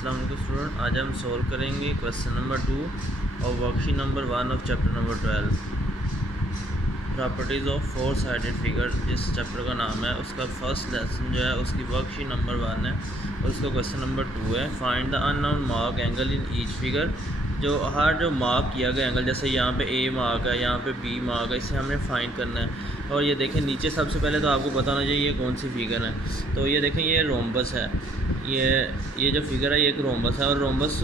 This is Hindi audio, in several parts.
अस्सलाम वालेकुम स्टूडेंट, आज हम सॉल्व करेंगे क्वेश्चन नंबर 2 और worksheet number 1 of chapter number 12 properties of four sided figure. जिस चैप्टर का नाम है उसका फर्स्ट लेसन जो है उसकी वर्कशीट नंबर 1 है और उसका क्वेश्चन नंबर 2 है। Find the unknown mark angle in each figure. जो मार्क किया गया एंगल, जैसे यहाँ पे ए मार्क है, यहाँ पे बी मार्क है, इसे हमने फाइंड करना है। और ये देखें नीचे सबसे पहले तो आपको पता होना चाहिए ये कौन सी फिगर है। तो ये देखें ये रोम्बस है, ये जो फिगर है ये एक रोम्बस है और रोम्बस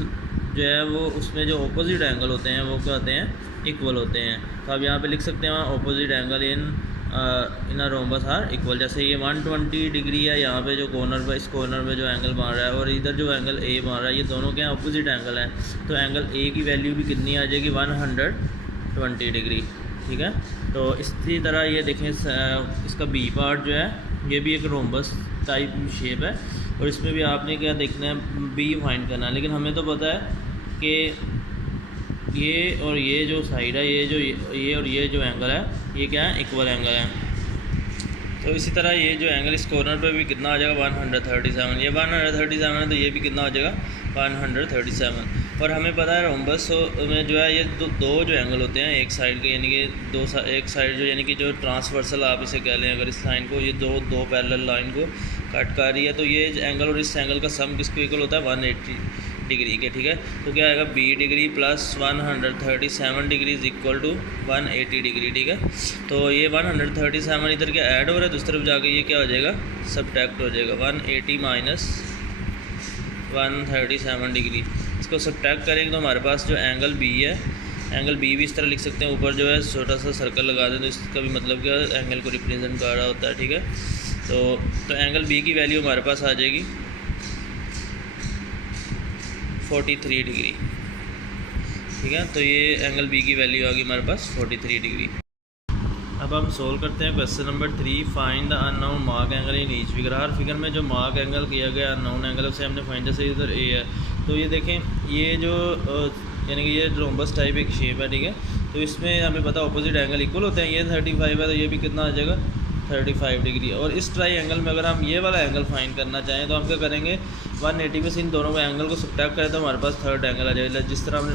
जो है वो उसमें जो ऑपोजिट एंगल होते हैं वो क्या होते हैं, इक्वल होते हैं। तो आप यहाँ पे लिख सकते हैं opposite angle in a rhombus are equal. जैसे ये 120 डिग्री है, यहाँ पे जो कॉर्नर पे इस कॉर्नर पे जो एंगल मार रहा है और इधर जो एंगल ए मार रहा है, ये दोनों के ऑपोजिट एंगल हैं। तो एंगल ए की वैल्यू भी कितनी आ जाएगी, 120 डिग्री। ठीक है, तो इसी तरह ये देखें इसका बी पार्ट जो है ये भी एक रोम्बस टाइप शेप है और इसमें भी आपने क्या देखना है, बी फाइंड करना है। लेकिन हमें तो पता है कि ये और ये जो साइड है, ये और ये जो एंगल है ये क्या है, इक्वल एंगल है। तो इसी तरह ये जो एंगल इस कॉर्नर पे भी कितना आ जाएगा, 137। ये 137 है तो ये भी कितना हो जाएगा, 137। और हमें पता है रोम्बस में जो है ये दो जो एंगल होते हैं एक साइड के, यानी कि एक साइड जो यानी कि जो ट्रांसवर्सल आप इसे कह लें, अगर इस लाइन को ये दो पैरेलल लाइन को कट कर रही है तो ये एंगल और इस एंगल का सम किसको इक्वल होता है, 180 डिग्री के। ठीक है, तो क्या आएगा, B degree plus 137 degree is equal to 180 degree. ठीक है, तो ये 137 इधर क्या ऐड हो रहा है, दूसरी तरफ जाके ये क्या हो जाएगा, सब्ट्रैक्ट हो जाएगा, 180 माइनस 137 डिग्री। इसको सब्ट्रैक्ट करेंगे तो हमारे पास जो एंगल बी है, एंगल बी भी इस तरह लिख सकते हैं, ऊपर जो है छोटा सा सर्कल लगा दें तो इसका भी मतलब क्या एंगल को रिप्रेजेंट कर रहा होता है। ठीक है, तो एंगल बी की वैल्यू हमारे पास आ जाएगी 43 डिग्री। ठीक है, तो ये एंगल बी की वैल्यू आ गई हमारे पास 43 डिग्री। अब हम सोल्व करते हैं question number 3। Find the unknown mark angle in each figure. Her figure में जो मार्क एंगल किया गया अननोन एंगल उसे हमने फाइंड, जैसे इधर ए है तो ये देखें ये जो यानी कि ये रोम्बस टाइप एक शेप है। ठीक है, तो इसमें हमें पता ऑपोजिट एंगल इक्वल होते हैं। ये 35 है तो ये भी कितना आ जाएगा, 35 डिग्री। और इस ट्राई एंगल में अगर हम ये वाला एंगल फाइंड करना चाहें तो हम क्या करेंगे, 180 में से इन दोनों का एंगल को सब्ट्रैक्ट करें तो हमारे पास थर्ड एंगल आ जाएगा। जिस तरह हमने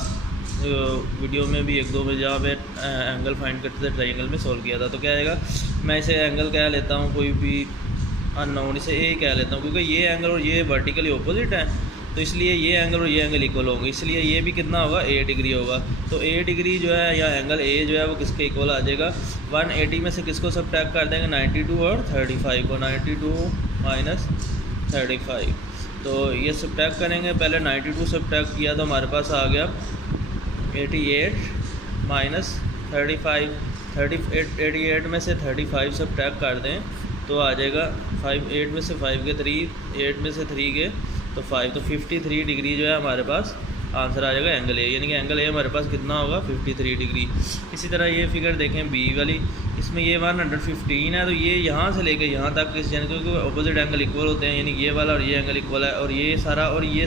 वीडियो में भी एक दो में जहाँ पे एंगल फाइंड करते थे ट्रायंगल में सॉल्व किया था। तो क्या आएगा, मैं इसे एंगल कह लेता हूँ, कोई भी अननोन इसे ए कह लेता हूँ, क्योंकि ये एंगल और ये वर्टिकली ऑपोजिट है तो इसलिए ये एंगल और ये एंगल इक्वल होंगे, इसलिए ये भी कितना होगा, 8 डिग्री होगा। तो 8 डिग्री जो है या एंगल ए जो है वो किसके इक्वल आ जाएगा, 180 में से किसको सब्ट्रैक्ट कर देंगे, 92 और 35 को, 92 माइनस 35। तो ये सब्ट्रैक्ट करेंगे, पहले 92 सब्ट्रैक्ट किया तो हमारे पास आ गया 88 माइनस 35। 88 में से 35 सब्ट्रैक्ट कर दें तो आ जाएगा 8 में से 5 के 3, 8 में से 3 के तो 5, तो 53 डिग्री जो है हमारे पास आंसर आ जाएगा एंगल ए। यानी कि एंगल ए हमारे पास कितना होगा, 53 डिग्री। इसी तरह ये फिगर देखें बी वाली, इसमें ये 115 है तो ये यहाँ से लेकर यहाँ तक यानी क्योंकि अपोजिट एंगल इक्वल होते हैं, यानी ये वाला और ये एंगल इक्वल है और ये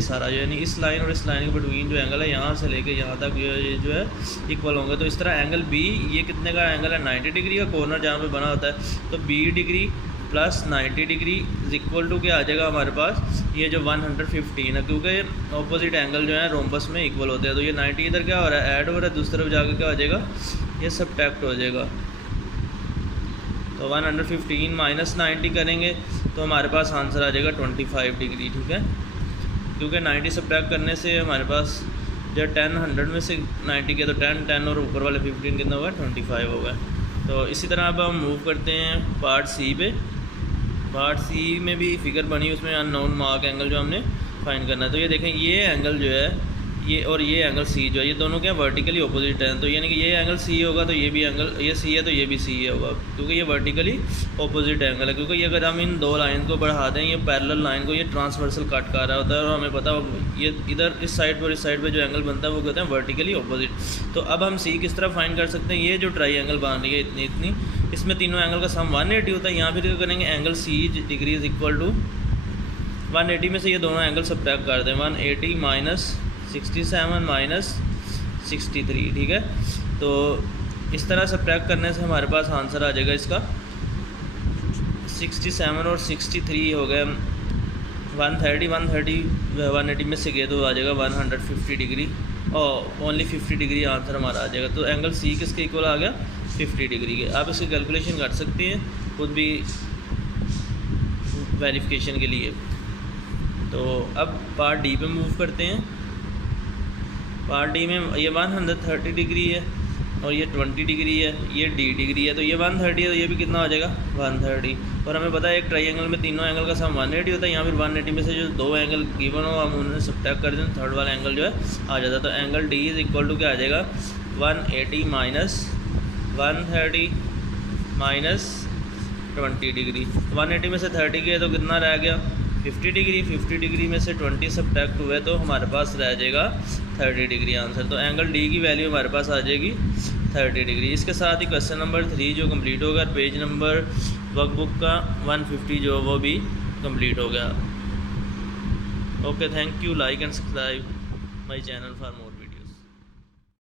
सारा यानी इस लाइन और इस लाइन के बिटवीन जो एंगल है यहाँ से लेकर यहाँ तक ये जो है इक्वल होंगे। तो इस तरह एंगल बी ये कितने का एंगल है, 90 डिग्री का कॉर्नर जहाँ पे बना होता है। तो B degree plus 90 degree is equal to क्या आ जाएगा हमारे पास, ये जो 115 है, क्योंकि ऑपोजिट एंगल जो है रोम्बस में इक्वल होते हैं। तो ये 90 इधर क्या हो रहा है, ऐड हो रहा है, दूसरी तरफ जाकर क्या हो जाएगा, ये सब्ट्रैक्ट हो जाएगा। तो 115 माइनस 90 करेंगे तो हमारे पास आंसर आ जाएगा 25 डिग्री। ठीक है, क्योंकि 90 सब्ट्रैक्ट करने से हमारे पास जब 100 में से 90 के तो 10 और ऊपर वाले 15 कितना होगा, 25 होगा। तो इसी तरह अब हम मूव करते हैं पार्ट सी पे। पार्ट सी में भी फिगर बनी, उसमें अननोन मार्क एंगल जो हमने फाइंड करना है। तो ये देखें ये एंगल जो है ये और ये एंगल सी जो है ये दोनों क्या वर्टिकली ऑपोजिट हैं। तो यानी कि ये एंगल सी होगा तो ये भी एंगल, ये सी है तो ये भी सी होगा, क्योंकि ये वर्टिकली ऑपोजिट एंगल है। क्योंकि ये अगर हम इन दो लाइन को बढ़ा दें, ये पैरेलल लाइन को ये ट्रांसवर्सल कट कर रहा होता है और हमें पता ये इधर इस साइड पर इस साइड पर जो एंगल बनता है वो कहते हैं वर्टिकली ऑपोजिट। तो अब हम सी किस तरह फाइंड कर सकते हैं, ये जो ट्राई एंगल बन रही है इतनी इसमें तीनों एंगल का सम 180 होता है। यहाँ फिर क्या करेंगे, angle C degree is equal to 180 में से ये दोनों एंगल सब्ट्रैक्ट कर दें, 180 माइनस 67 माइनस 63। ठीक है, तो इस तरह सब्ट्रैक्ट करने से हमारे पास आंसर आ जाएगा इसका 67 और 63 हो गए 180 में से गए तो आ जाएगा 150 डिग्री और ओनली 50 डिग्री आंसर हमारा आ जाएगा। तो एंगल सी किसके इक्वल आ गया, 50 डिग्री के। आप इसकी कैलकुलेशन कर सकते हैं खुद भी वेरिफिकेशन के लिए। तो अब पार्ट डी पे मूव करते हैं। पार्ट डी में ये 130 डिग्री है और ये 20 डिग्री है, ये डी डिग्री है, तो ये 130 है, तो ये भी कितना हो जाएगा 130। और हमें पता है एक ट्राइंगल में तीनों एंगल का सम 180 होता है। यहाँ फिर 180 में से जो दो एंगल गिवन हो हम उन्हें सब्ट्रैक्ट कर दें, थर्ड वाला एंगल जो है आ जाता है। तो angle D is equal to क्या आ जाएगा 180 माइनस 130 माइनस 20 डिग्री। 180 में से 30 गए तो कितना रह गया 50 डिग्री। 50 डिग्री में से 20 सब्ट्रैक्ट हुए तो हमारे पास रह जाएगा 30 डिग्री आंसर। तो एंगल डी की वैल्यू हमारे पास आ जाएगी 30 डिग्री। इसके साथ ही क्वेश्चन नंबर 3 जो कंप्लीट होगा, पेज नंबर वर्कबुक का 150 जो वो भी कंप्लीट हो गया। Okay, thank you. Like and subscribe my channel for more video.